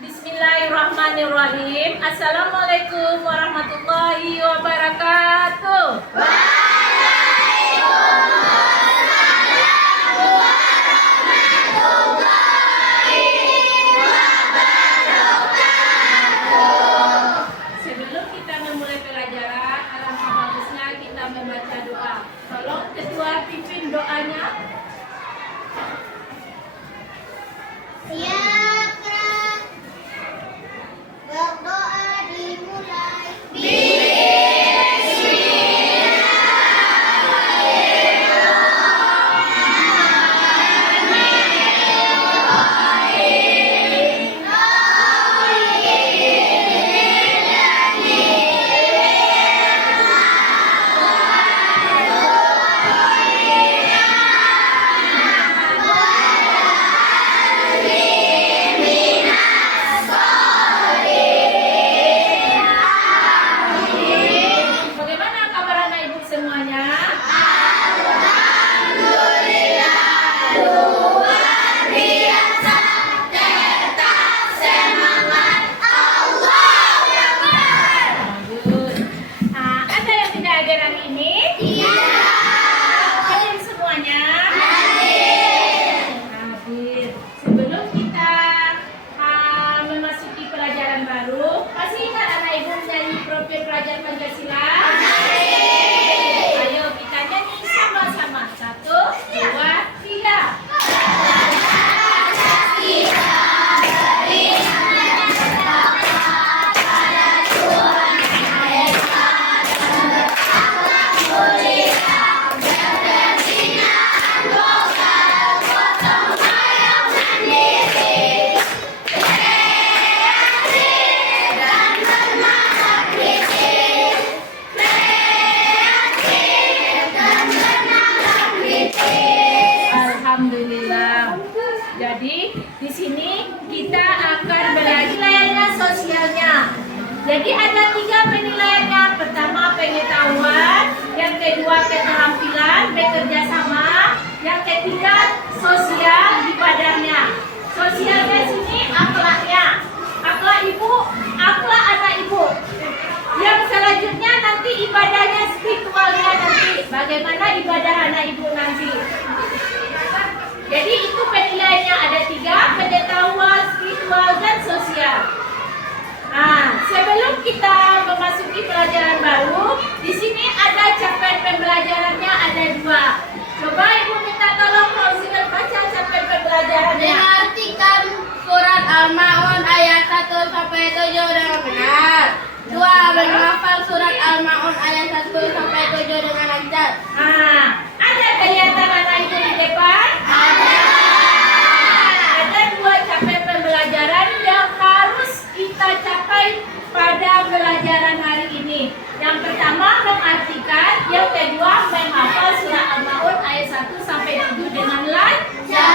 Bismillahirrahmanirrahim. Assalamualaikum warahmatullahi wabarakatuh. Sebelum kita memulai pelajaran, alangkah bagusnya kita membaca doa. Tolong ketua pimpin doanya. Siap, Kak. Berdoa dimulai. Bagaimana kabar anak ibu semuanya? Bagus. Ada yang tidak hadir hari ini? Hadir semuanya? Hadir. Sebelum kita memasuki pelajaran baru, masih ingat anak ibu menyanyi profil pelajar Pancasila? Ayo kita nyanyi sama-sama. 1, 2, 3. Alhamdulillah. Jadi di sini kita akan belajar penilaian sosialnya. Jadi ada 3 penilaiannya. Pertama pengetahuan, yang kedua keterampilan, bekerja sama, yang ketiga sosial ibadahnya. Sosialnya sini akhlaknya, akhlak ibu, akhlak anak ibu. Yang selanjutnya nanti ibadahnya spiritualnya nanti. Bagaimana ibadah anak ibu nanti? Jadi itu penilaiannya ada 3, pengetahuan, spiritual, dan sosial. Sebelum kita memasuki pelajaran baru, di sini ada capaian pembelajarannya ada 2. Coba ibu minta tolong Fauzil baca capaian pembelajarannya. Mengartikan surat Al-Ma'un ayat 1 sampai 7 dengan benar. 2. Menghafal surat Al-Ma'un ayat 1 sampai 7 dengan lancar. Ada kelihatan anak itu di depan? Ada 2 capaian pembelajaran yang harus kita capai pada pelajaran hari ini. Yang pertama mengartikan, yang kedua menghafal surat Al-Ma'un ayat 1 sampai 7 dengan lancar.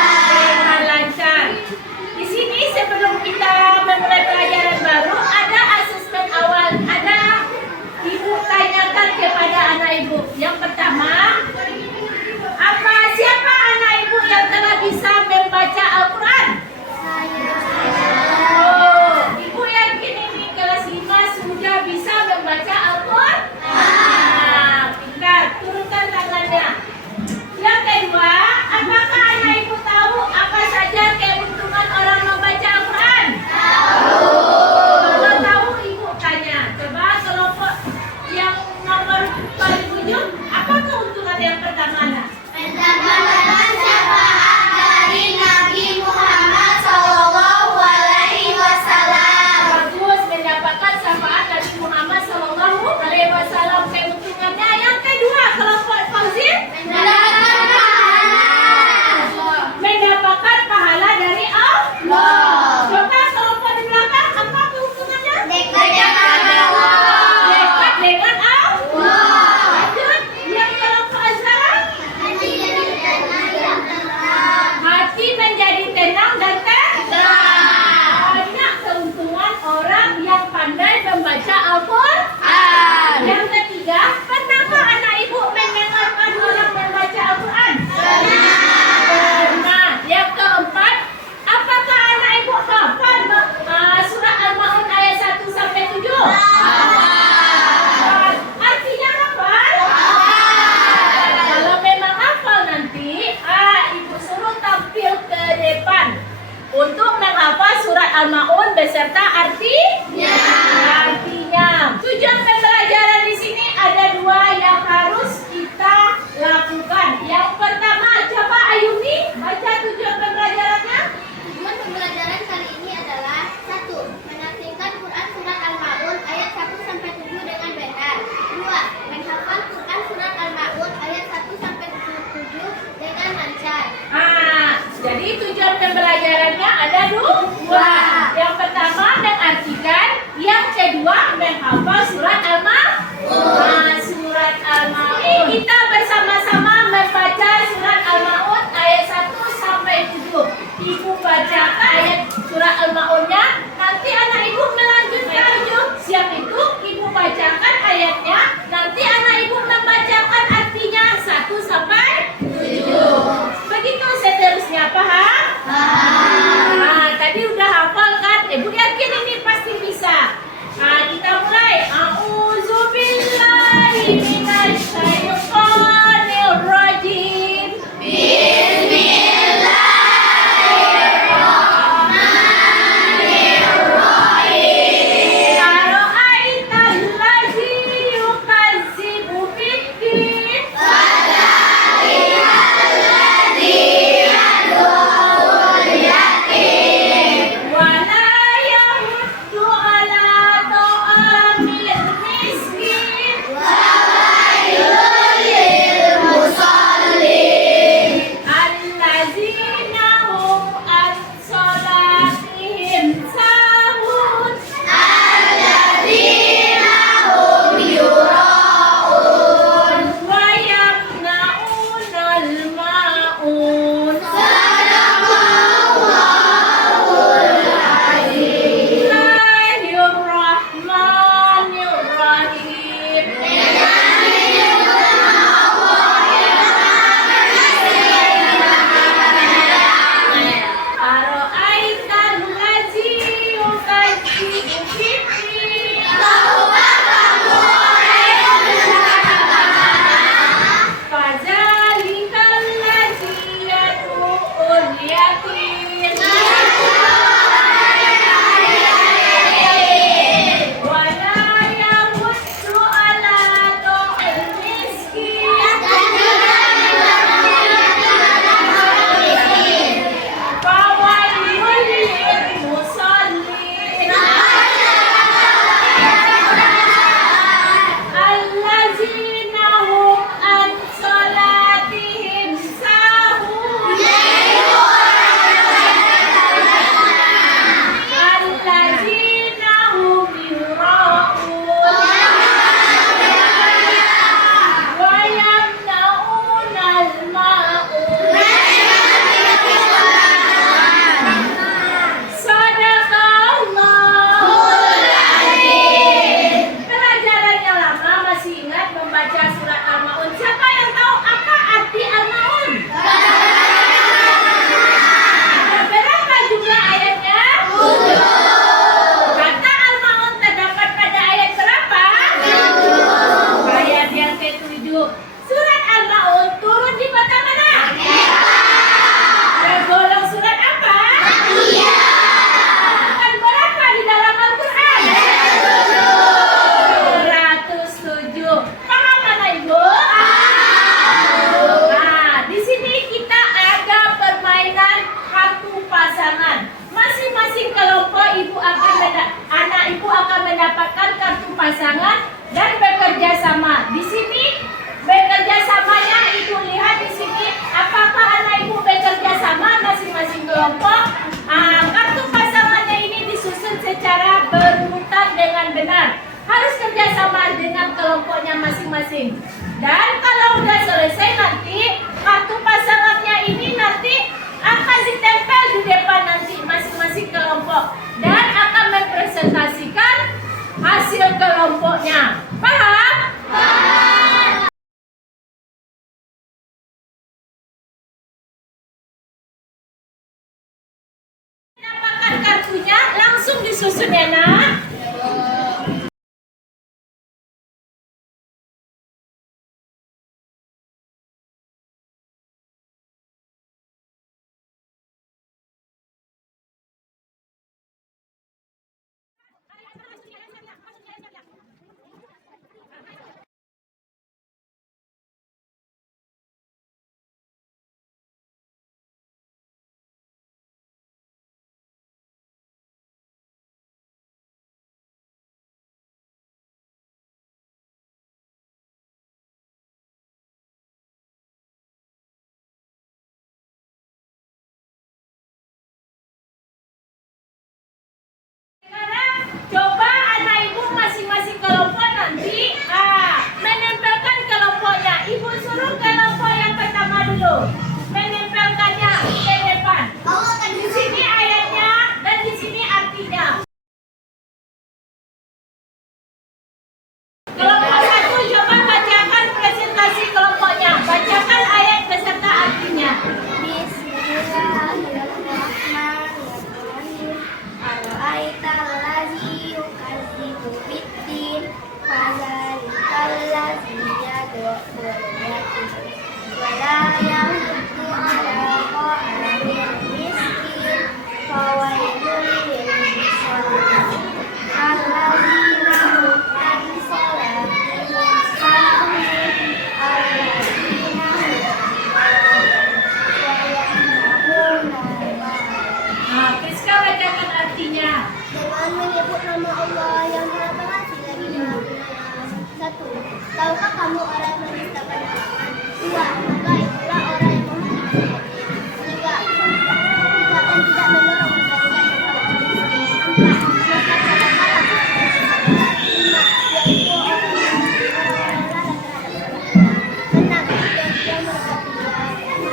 Di sini sebelum kita memulai pelajaran baru ada asesmen awal. Ada ibu tanyakan kepada anak ibu. Yang pertama, siapa anak ibu yang telah bisa membaca Al-Quran? Oh, ibu yakin ini kelas 5 sudah bisa membaca Al-Quran? Pintar, turunkan tangannya. Yang kedua, apakah anak ibu tahu apa saja keuntungan orang membaca Al-Quran? Kalau tahu ibu tanya. Coba kelompok yang nomor paling ujung, Ada dua. Yang pertama mengartikan, yang kedua menghafal surat Al-Maun. Surat Al-Maun. Kita bersama-sama membaca surat Al-Maun ayat 1 sampai 7. Ibu bacakan ayat surat Al-Maunnya, nanti anak ibu melanjutkan 7. Siap itu, ibu bacakan ayatnya, nanti anak ibu membacakan artinya 1 sampai 7. Begitu seterusnya, paham? Nah, tadi udah hafal kan? Ibu yakin ini pasti bisa. Nah, kita mulai. A'udzubillahi minasyaitonirrajim. Ara'aital ladzi yukazzibu biddin. Wala yahuddu ala ta'amil miskin. Allazina hum an salatihim sahun. Wa yamna'unal ma'un. Bismillahirrahmanirrahim. Ara'aital ladzi yukazzibu biddin. Fadzalikal ladzi yad'ul yatim. Wala yahuddu ala ta'amil miskin. Fawailul lil musallin. Allazina hum an salatihim sahun. Allazina hum yura'un. Wa yamna'unal ma'un. Sadaqallahul azim. Pelajaran yang lama masih ingat membaca surat Al-Maun. Siapa yang tahu apa arti Al-Maun? Berapa jumlah ayatnya? 7. Kata Al-Maun terdapat pada ayat berapa? 7. Ayat yang ke-7. Surat Al-Maun turun di kota mana? Tergolong surat apa? Bukan berapa di dalam Al-Quran? 107. Paham mana ibu? Nah, di sini kita ada permainan kartu pasangan. Masing-masing kelompok anak ibu akan mendapatkan kartu pasangan dan bekerja sama. Di sini bekerja samanya ibu lihat di sini. Apakah anak ibu bekerja sama masing-masing kelompok? Kartu pasangannya ini disusun secara berurutan dengan benar. Harus kerjasama dengan kelompoknya masing-masing. Dan kalau udah selesai nanti kartu pasangannya ini nanti akan ditempel di depan nanti masing-masing kelompok dan akan mempresentasikan hasil kelompoknya. Paham? Dapatkan kartunya langsung disusun ya nak. ولا يحض على طعام المسكين فويل للمصلين الذين هم عن صلاتهم ساهون الذين هم ويمنعون Nah, Priska bacakan artinya. dengan menyebut nama Allah yang Maha Pengasih lagi Maha Penyayang. 1. Tahukah kamu orang yang mendustakan Al-Quran? 2. Maka itulah orang yang memiliki yatim. 3. Dan tidak mendorong memberikan kepada orang miskin. 4. Melakukan salah-salah. 5. Yaitu orang yang melarang terhadap saudara. 6. Dan dia merepati dia.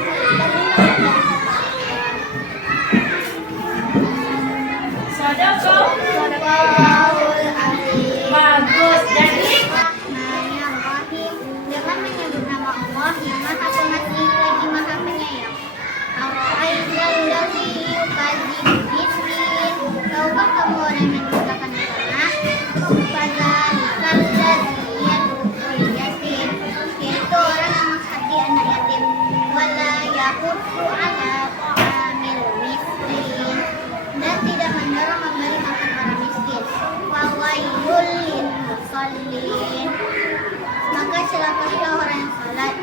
Dan 5. Sadaqallahul azim. Bagus. Jadi Bismillahirrahmanirrahim. Dengan menyebut nama Allah yang Maha Pengasih lagi Maha Penyayang. Ar-Rahman allazi yukadzibu bismin. Tahukah kamu orang yang mendustakan agama? Fadzalikal ladzi yad'ul yatim. Yaitu orang yang menghati anak yatim. Wala yahuddu ala ta'amil miskin. Dan tidak mendorong memberi makan orang miskin. Fawailul lil musallin. Maka celakalah orang yang salat.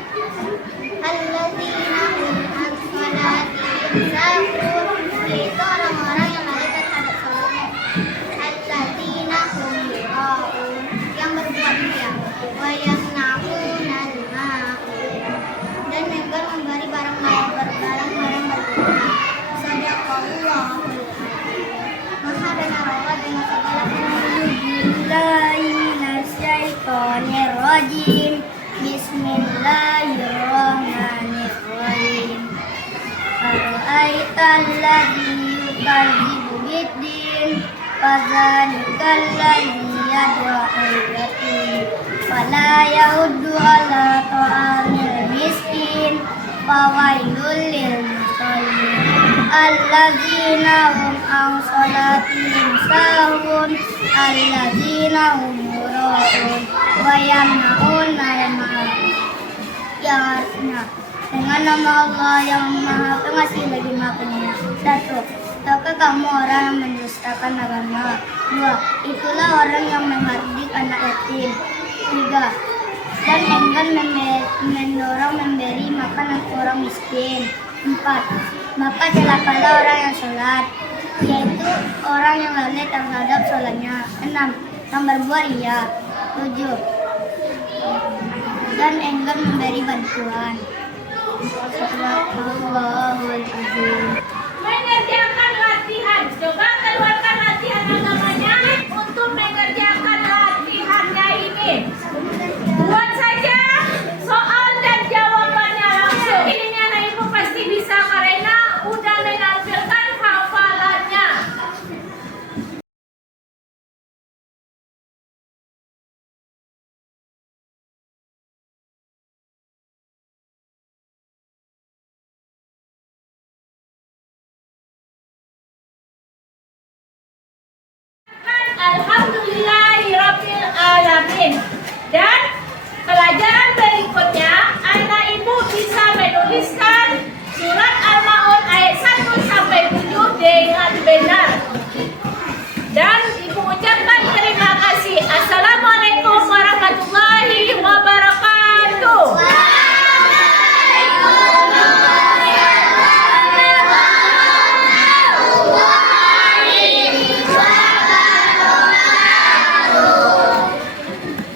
Alladzina hum an salatihim sahun. Yaitu orang-orang yang lalai terhadap salatnya. Alladzina hum yura'un. Yang berbuat riya. Wa yamna'unal ma'un. Dan enggan memberi barang barang berguna. Sadaqallahul azim. Maha benar Allah dengan segala Bismillahirrahmanirrahim. Bismillahirrahmanirrahim. Ara'aital ladzi yukadzibu biddin. Fadzalikal ladzi yad'ul yatim. Wala yahuddu ala ta'amil miskin. Fawailul lil musallin. Alladzina hum an salatihim sahun. Alladzina hum yura'un wa yamna'una al-ma'ruf. Yang artinya dengan nama Allah yang Maha Pengasih lagi Maha Penyayang. 1. Tahukah kamu orang yang mendustakan agama? 2. Itulah orang yang menghardik anak yatim. 3. Dan enggan mendorong memberi makan orang miskin. 4. Maka celakalah orang yang sholat, yaitu orang yang lalai terhadap sholatnya. 6. Yang berbuat riya. 7. Dan enggan memberi bantuan. Sadaqallahul azim. mengerjakan latihan. Coba keluarkan latihan agamanya untuk mengerjakan latihannya ini. Buat saja soal dan jawabannya langsung. Ini anak ibu pasti bisa karena udah menampilkan hafalannya. Alhamdulillahirabbil alamin. Dan